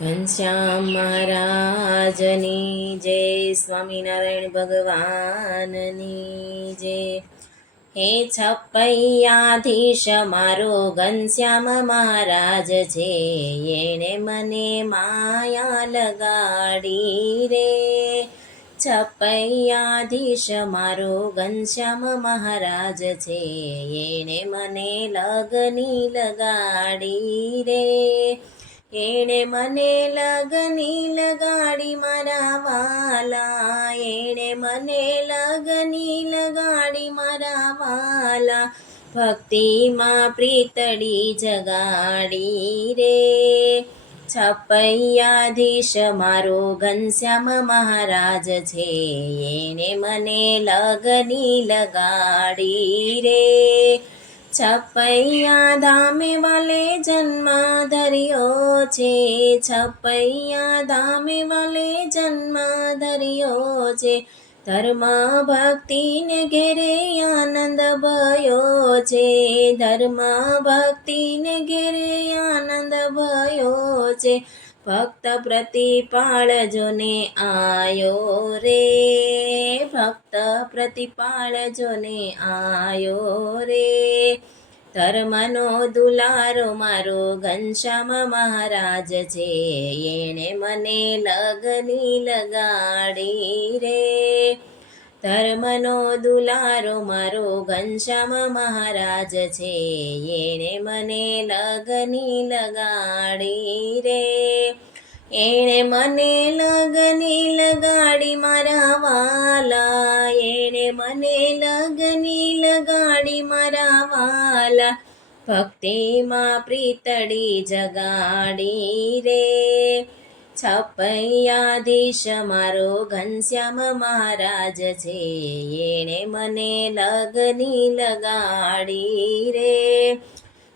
ઘનશ્યામ મહારાજની જય, સ્વામિનારાયણ ભગવાનની જય. હે છપૈયાધીશ મારો ઘનશ્યામ મહારાજ છે, એણે મને માયા લગાડી રે. છપૈયાધીશ મારો ઘનશ્યામ મહારાજ છે, એણે મને લગની લગાડી રે. એણે મને લગની લગાડી મારા વાલા, એણે મને લગની લગાડી મારા વાલા, ભક્તિમાં પ્રીતડી જગાડી રે. છપૈયાધીશ મારો ઘનશ્યામ મહારાજ છે, એણે મને લગની લગાડી રે. છપૈયા ધામે વાલે જન્મ ધર્યો છે, છપૈયા ધામે વાલે જન્મ ધર્યો છે, ધર્મ ભક્તિને ઘેરે આનંદ ભયો છે, ધર્મ ભક્તિને ઘેરે આનંદ ભયો છે, ભક્ત પ્રતિપાળ જોને આયો રે, ભક્ત પ્રતિપાળ જોને આયો રે. ધર્મનો દુલારો મારો ઘનશ્યામ મહારાજ છે, એણે મને લગની લગાડી રે. ધર્મનો દુલારો મારો ઘનશ્યામ મહારાજ છે, એણે મને લગની લગાડી રે. એણે મને લગની લગાડી મારા વાલા, એણે મને લગની લગાડી મારા વાલા, ભક્તિમાં પ્રીતડી જગાડી રે. છપૈયાધીશ મારો ઘનશ્યામ મહારાજ છે, એણે મને લગની લગાડી રે.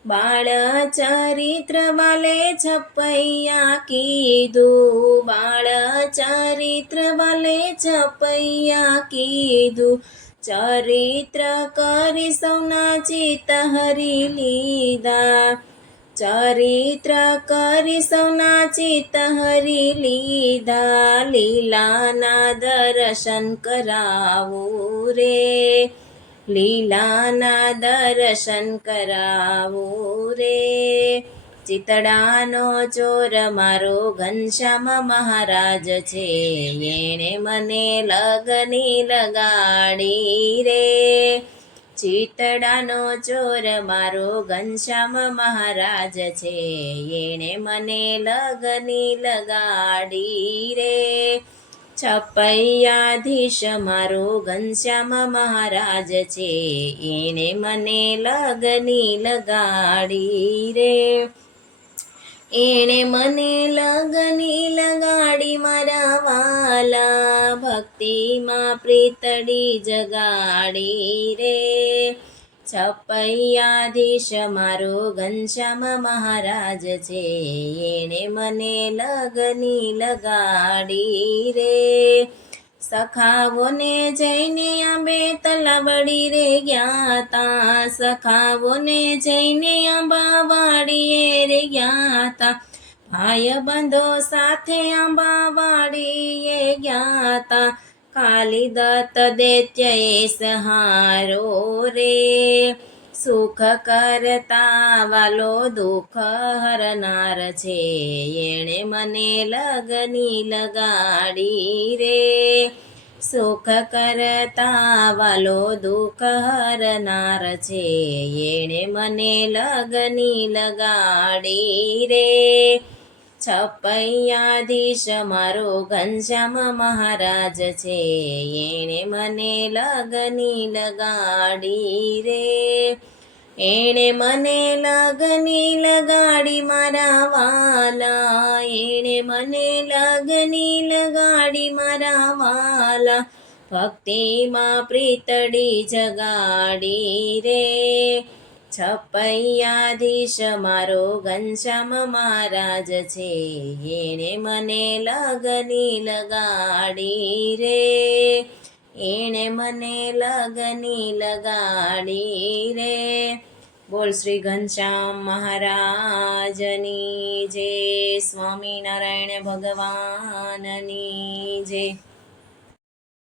બાળ ચરિત્ર વાલે છપૈયા કીધું, બાળ ચરિત્ર વાલે છપૈયા કીધું, ચરિત્ર કરી સૌના ચિત્ત હરી લીધા, ચરિત્ર કરી સૌના ચિત્ત હરી લીધા, લીલાના દર્શન કરાવું રે, લીલાના દર્શન કરાવું રે. ચિતડાનો ચોર મારો ઘનશ્યામ મહારાજ છે, એણે મને લગની લગાડી રે. ચિતડાનો ચોર મારો ઘનશ્યામ મહારાજ છે, એણે મને લગની લગાડી રે. છપૈયાધીશ મારો ઘનશ્યામ મહારાજ છે, એણે મને લગની લગાડી રે. એણે મને લગની લગાડી મારા વાલા, ભક્તિમાં પ્રીતડી જગાડી રે. છપૈયાધીશ મારો ઘનશ્યામ મહારાજ છે, એણે મને લગની લગાડી રે. સખાવોને જઈને આંબે તલાવડી રે ગયા તા, સખાવોને જઈને આંબાવાડીએ રે ગયા તા, ભાઈ બંધો સાથે આંબાવાડીએ ગયા તા, કાલી દત્ત દૈત્યએ સહારો રે. સુખ કરતા વાલો દુઃખ હરનાર છે, એણે મને લગની લગાડી રે. સુખ કરતા વાલો દુઃખ હરનાર છે, એણે મને લગની લગાડી રે. છપૈયાધીશ મારો ઘનશ્યામ મહારાજ છે, એણે મને લગની લગાડી રે. એણે મને લગની લગાડી મારા વાલા, એણે મને લગની લગાડી મારા વાલા, ભક્તિમાં પ્રીતડી જગાડી રે. છપૈયાધીશ મારો ઘનશ્યામ મહારાજ છે, એણે મને લગની લગાડી રે. એણે મને લગની લગાડી રે. બોલ શ્રી ઘનશ્યામ મહારાજની જય. સ્વામિનારાયણ ભગવાનની જય.